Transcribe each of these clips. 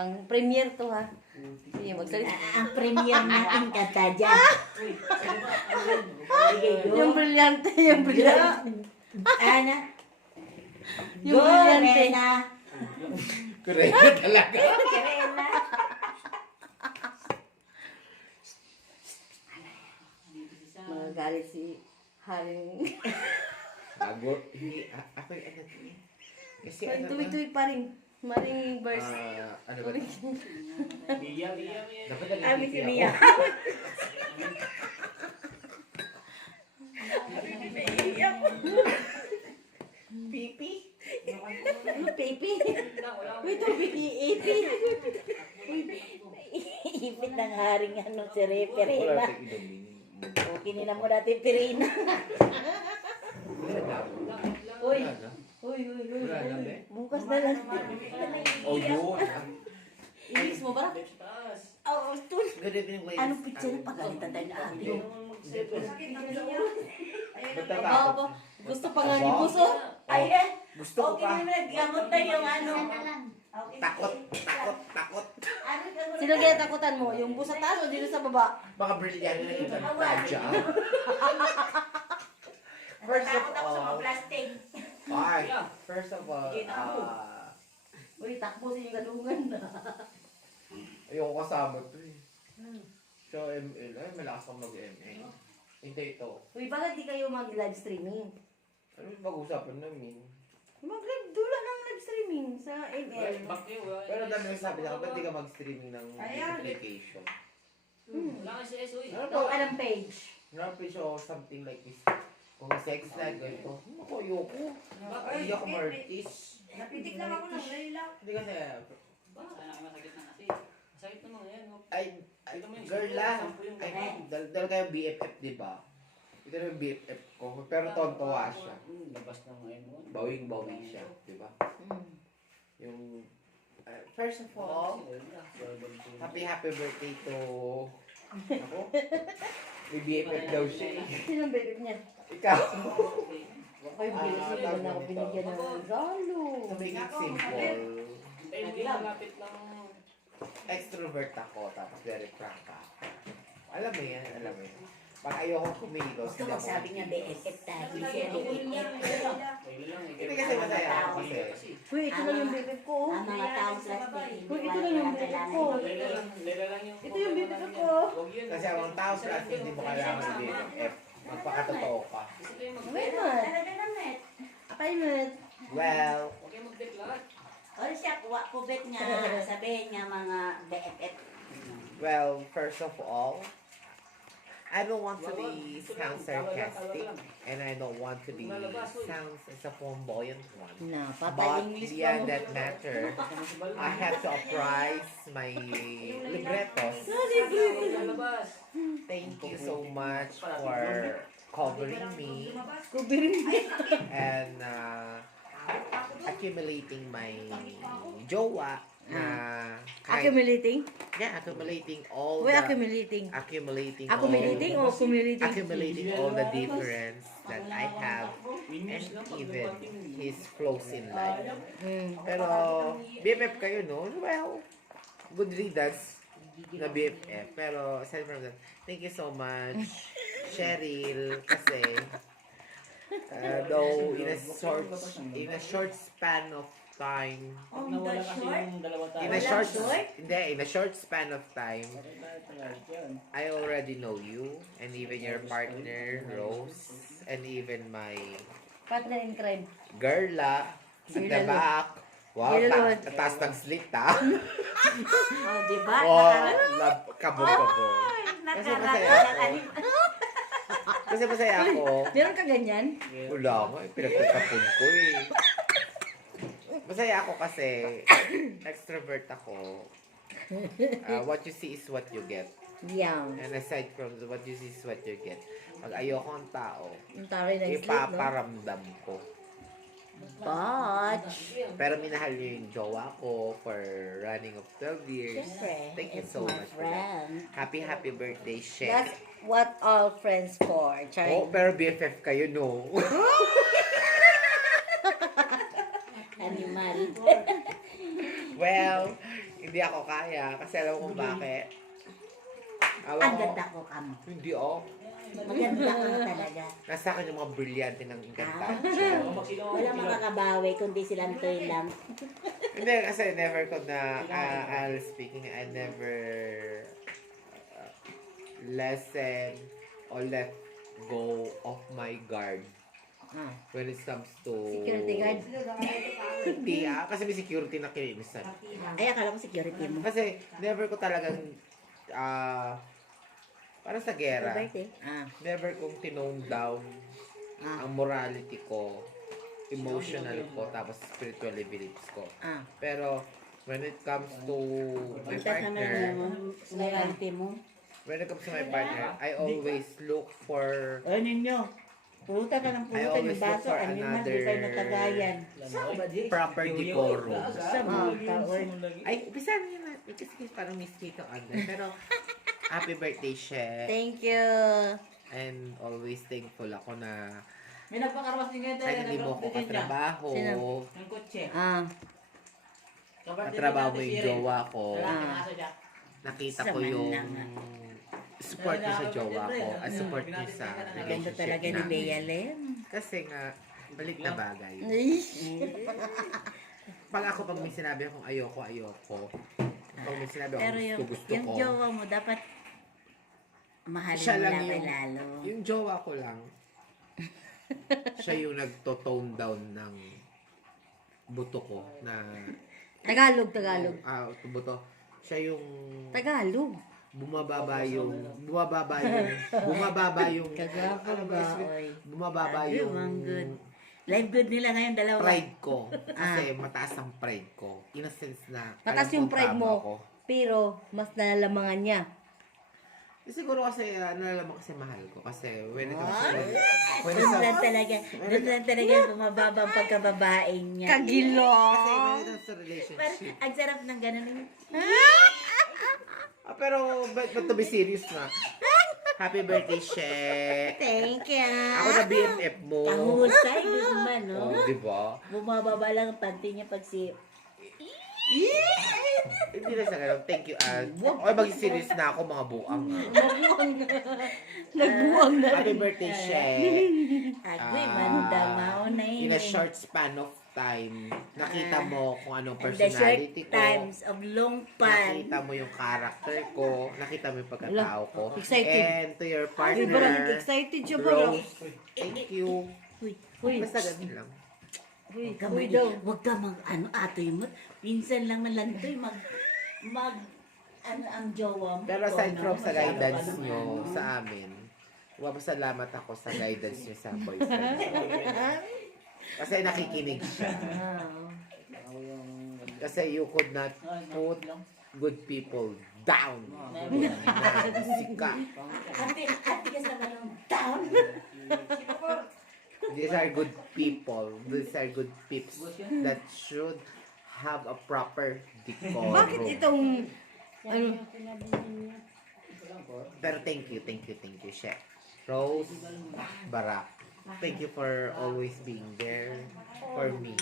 Pang premier to ha. Sige, magsalita. Ang premier natin kata dyan. Yung brilyante, yung brilyante. Ana? Yung brilyante. Rena. Kurena talaga. Rena. Magagalit si Haring. Ago. Hindi. Ako yung ano to eh. Kasi ano to? Tuwig-tuwig pa rin. Maring burst. Ano ba? Dapat Ami si Mia. Pipi? Ano pipi? Wait, pipi. Ipit ng haring ano si Perina. Wala tayong inumin. Okay nila mo natin Perina. Uy. Uy. Wala na ba? Bukas na lang. Oh, yun. I-mix mo ba? Oo, tol. Ganun yung way. Anong pizza na pagalitan tayo na ate? Bawa po. Gusto pa nga ni Buso. Ay, eh. Gusto ko Okay pa. na gamot na yung ano. Takot. Sino kaya takutan mo? Yung busa taas o dito sa baba? Mga brilliant na ibang tadya. First of Takot ako sa mga all, plastic. first of all, Uy, takbo sa yung galungan na. ayoko kasama to eh. So, ML, ay malakas akong mag-ML. Hindi ito. Uy, bakit di kayo mag-live streaming? Ano yung pag-usapan namin? Mag-live, dula ng live streaming sa ML. Pero dami yung sabi na, ba't di ka mag-streaming ng application? Ano Ikaw, ba? anong page? Rapid show or something like this. Kung sex life, ganito. Ako, ayoko. Hindi ako martis. Napitik lang ako ng layla. Hindi kasi, Sakit naman yan. ay, girl lang. Ay, dahil kayong BFF, di ba? Ito na yung BFF ko. Pero tontuwa siya. Labas ng ngayon mo. Bawing-bawi siya, di ba? Yung, first of all, happy birthday to, ako? May BFF daw siya eh. Sinong baby niya? Ikaw. Ako yung binigyan na ako binigyan ng regalo. To make it simple, Ay, hindi malapit lang. extrovert ako, tapos very frank ako. Alam mo yan. Pag ayoko kumilos, Gusto ko sabi niya BFF tayo. Siya BFF. Hindi kasi masaya ako kasi. Uy, ito lang yung baby ko. Ang mga taong plastic. Uy, ito lang yung baby ko. Lera lang yung... Ito yung baby ko. Kasi ang tao plus hindi mo kailangan ng BFF. Magpakatotoo ka. Gusto ko yung mag- Wait man. Talaga naman. Assignment. Well, Huwag kayong mag-declare. O siya, kuha ko bet nga. Sabihin niya mga BFF. first of all, I don't want to be sound sarcastic and I don't want to be sound as a flamboyant one. No, But Papa English beyond that matter, I have to apprise my librettos. Lalabas. Thank you so much for covering me and accumulating my jowa na Accumulating? accumulating all Uy, the accumulating. accumulating Accumulating o accumulating? accumulating all the difference that I have and even his flows in life. Pero BFF kayo, no? Well, good riddance na BFF. Pero aside from that, thank you so much, Cheryl, kasi though in a short span of time, Pag nawala kasi yung dalawa tayo. in a short span of time, I already know you and even your partner, Rose, and even my Partner in crime. girla at the back. Wow, taas ng slit ha. O, diba? Kabog-kabog. Kasi masaya ako. Meron ka ganyan? Wala nga, pinagtatapon ko eh. Masaya ako kasi extrovert ako. What you see is what you get. Yeah. And aside from what you see is what you get. Pag ayoko ang tao, Yung taray ng sleep, no? ipaparamdam ko. But, Pero minahal niyo yung jowa ko for running of 12 years. siyempre, Thank you it's so my much for that. friend. Happy birthday, Shek. That's what all friends for. Oh, Charing. pero BFF kayo, no? Animal. Well, Hindi ako kaya kasi alam ko kung bakit. Alam Ang ko, ganda ko, Kamo. hindi oh. Maganda ka talaga. Nasa akin yung mga brilyante ng Encantadia. Wala makakabawi kundi silang toy lang. Hindi, kasi never ko na, speaking, I never lessen or let go of my guard when it comes to... Security guard. Hindi kasi may security na kinimisan. Ay, akala ko security mo. Kasi never ko talagang, para sa gera, never kong tinone down ang morality ko, emotional ko, tapos spiritual beliefs ko. Pero, when it comes to my partner, Morality mo. when it comes to my partner, I always look for Ay, ninyo. Puruta ka ng I puruta always yung look baso. for Ano naman, another di kayo natagayan. proper decorum. Ay, Bisa niyo na, kasi parang mistake ang ano. Pero, happy birthday, She. thank you. And always thankful ako na May nagpakarwas din ganito. kahit hindi mo ako katrabaho, Ng kotse. katrabaho mo yung jowa ko, Lalaki aso siya. nakita ko Saman yung lang, support niyo sa jowa ko at support niyo sa Ganda relationship talaga ni namin. Bea Len. Kasi nga, balik na bagay. Pag may sinabi akong ayoko. Pag may sinabi Pero akong gusto yung ko. jowa mo, dapat mahalin Siya mo lang lang yung, lalo. yung jowa ko lang, siya yung nagto-tone down ng buto ko na, Tagalog. buto. Siya yung Tagalog. bumababa yung Kagwapo ano ba, ba, oy? bumababa Ay, yung ang good. Live good nila ngayon, dalawa. pride ko. Kasi mataas ang pride ko. In a sense na, Mataas alam yung kong pride tama mo. ako. Pero, mas nalalamangan niya. Siguro kasi, nalalaman kasi mahal ko. Kasi, when it comes to, Doon lang talaga bumababa ang pagkababae niya. Kagilo. kasi when it comes to Parang, relationship. ang sarap ng ganun. Pero, but to be serious na. Happy birthday, She. Thank you. Ako na BFF mo. Kahusay, good man, no? Oh, di ba? Bumababa lang ang panty niya pag si... Hindi na sa ganun. Thank you, Ann. Okay, mag-serious na ako, mga buang. Nagbuwang na. Happy birthday, She. Agoy, manda mao na yun. In a short span of time, nakita mo kung anong In the short personality ko. times of long pan. Nakita mo yung character ko. Nakita mo yung pagkatao ko. Excited. And to your Ay, parang partner, excited siya parang. Rose, thank you. Uy, Basta ganun lang. uy daw. Huwag ka mag, atoy mo. Minsan lang malantoy, ang jowa mo. Pero aside from sa Masyado guidance ka naman. nyo sa amin, salamat ako sa guidance nyo sa boyfriend. Kasi nakikinig siya. Kasi you could not put good people down. Sika. Ate ka sa malong down. These are good people. These are good peeps that should have a proper decorum. Bakit itong, ano, Pero thank you, Chef. Rose, Barak. Thank you for always being there for me.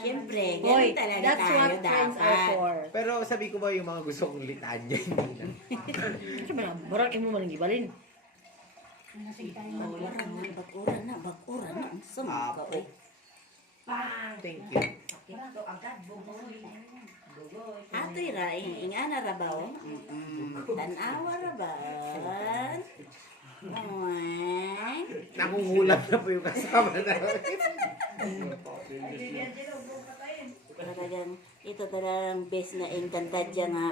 Siyempre, boy, ganun talaga that's tayo what friends are dapat. for. Pero sabi ko ba yung mga gusto kong litanya, hindi na. Sabi na, barak mo malang gibalin. Bakuran na. Ang sama ka, oy. Thank you. Atoy ra, ingana ra ba, oh? Tanawa ra ba? Oy. Nangungulam na po yung kasama namin. Ito talagang best na Encantadia nga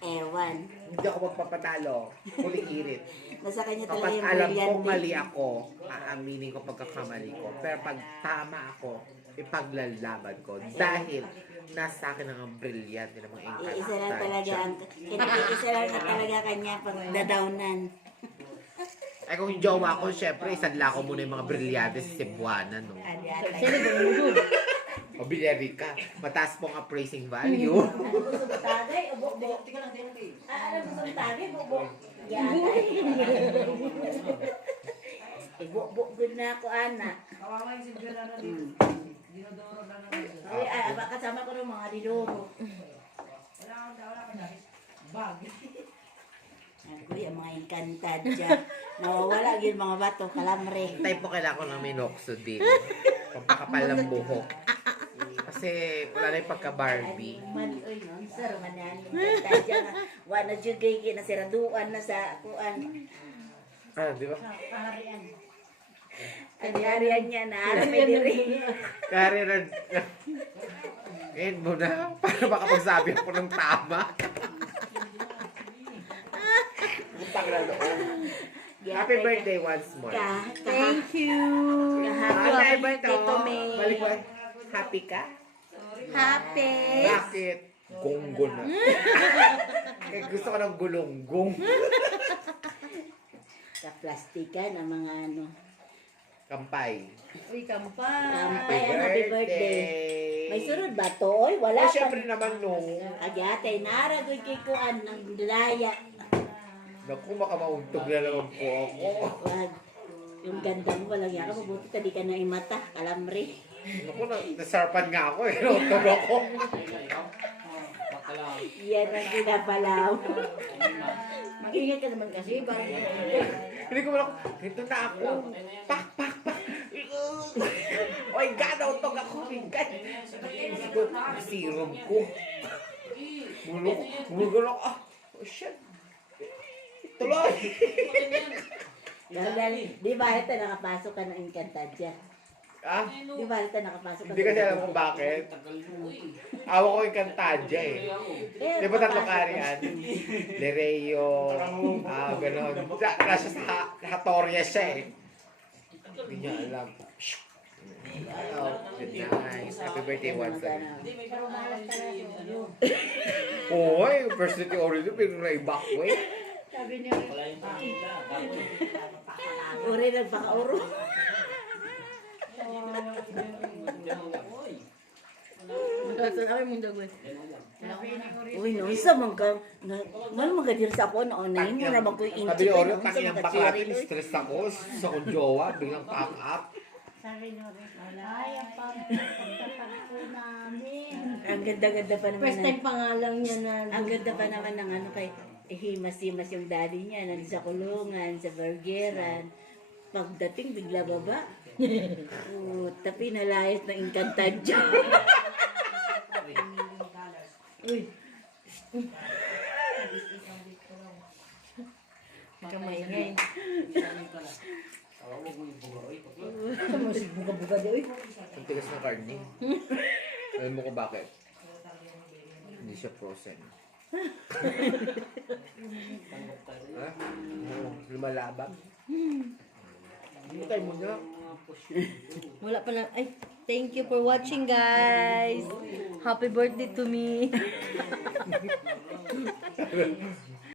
ewan. Hindi ako magpapatalo. Huling hirit. Nasa kanya talaga Kapag yung alam kong brilliant. mali ako, aaminin ko pagkakamali ko. Pero pag tama ako, ipaglalaban ko. Dahil nasa akin ang brilyante ng mga Isa lang talaga Encantadia. isa lang talaga kanya pag dadawnan. Ay kung yung jowa ko, syempre, isadla ko muna yung mga brilyante sa Cebuana, no? Sino ba yung dun? O Villarica, mataas pong appraising value. Tagay, ubok-bok. Alam mo sa tagay, ubok. Yatay. Ibok-bok good na ako, ana. Kawawa yung sigura na dito. Dinodoro na naman. Kasama ko ng mga diloro. Encantadia. Nawawala yun mga bato, kalamre. Type po kailangan ko ng minoxidil. Pampakapal ng buhok. Kasi wala na yung pagka-Barbie. Man, oy, no? Sir, man yan. Encantadia nga. Wala jugay na siraduan na sa kuan. Ah, di ba? Ari-arian niya na. Arami diri. Kaya rin, ngayon mo na, para makapagsabi ako ng tama. Utang na loob. Happy birthday once more. Thank you. Happy birthday Tito to May. Balik mo. Happy ka? Happy. Bakit? Gonggong na. Kaya gusto ko ng gulunggong. Kaplastikan ang mga ano. Kampay. Uy, kampay. Kampay, happy birthday. May sunod ba to? Oy, wala Eh, pa. syempre naman nung, Agyatay, naragoy kay kuan ng laya. naku, makamauntog na naman po ako. Wag. Yung ganda mo, walang yaka. Mabuti ka, di ka na imata. Kalamre. Naku, nasarpan nga ako eh. Nautog ako. Yan ang pinapalaw. Mag-ingat ka naman kasi. Parang Hindi ko malak. Ito na ako. Pak, pak, pak. Oy, God, nautog ako. My God. Serum ko. Bulog ako. Oh, shit. Tuloy. Di ba ito nakapasok ka ng Encantadia? Ah? Di ba ito nakapasok ka Hindi kasi alam kung bakit. Awa ko yung Cantadia eh. Di ba tatlong karian? Lereo, gano'n. Nasa sa Hatoria siya eh. Hindi niya alam. Oh, good nice. Happy birthday once again. Oy, personality already, pero na-ibak ko eh. sabi niya, Uri nagpaka-uro. sabi mong dagwin. Uy, no, isa man ka, man magadir sa ako noon na yun, mura mag-kuy Sabi inchi ni ka, Oreo, no, tangi sa ng mga bakla, chiri, no. stress ako sa kong jowa, biglang pack up. Ang ganda-ganda pa naman. First time pa nga lang niya na. Ang ganda pa naman ng ano kay himas-himas yung daddy niya, nandun sa kulungan, sa burgeran. Pagdating, bigla baba. Tapi nalayas ng Encantadia. Uy. Kamay ngayon. Musik buka-buka di uy. Ang tigas ng karne. Alam mo ko bakit? Hindi siya frozen. Ha? Lumalabang. Hindi tayo muna. Wala pa na. Ay, thank you for watching, guys. Happy birthday to me.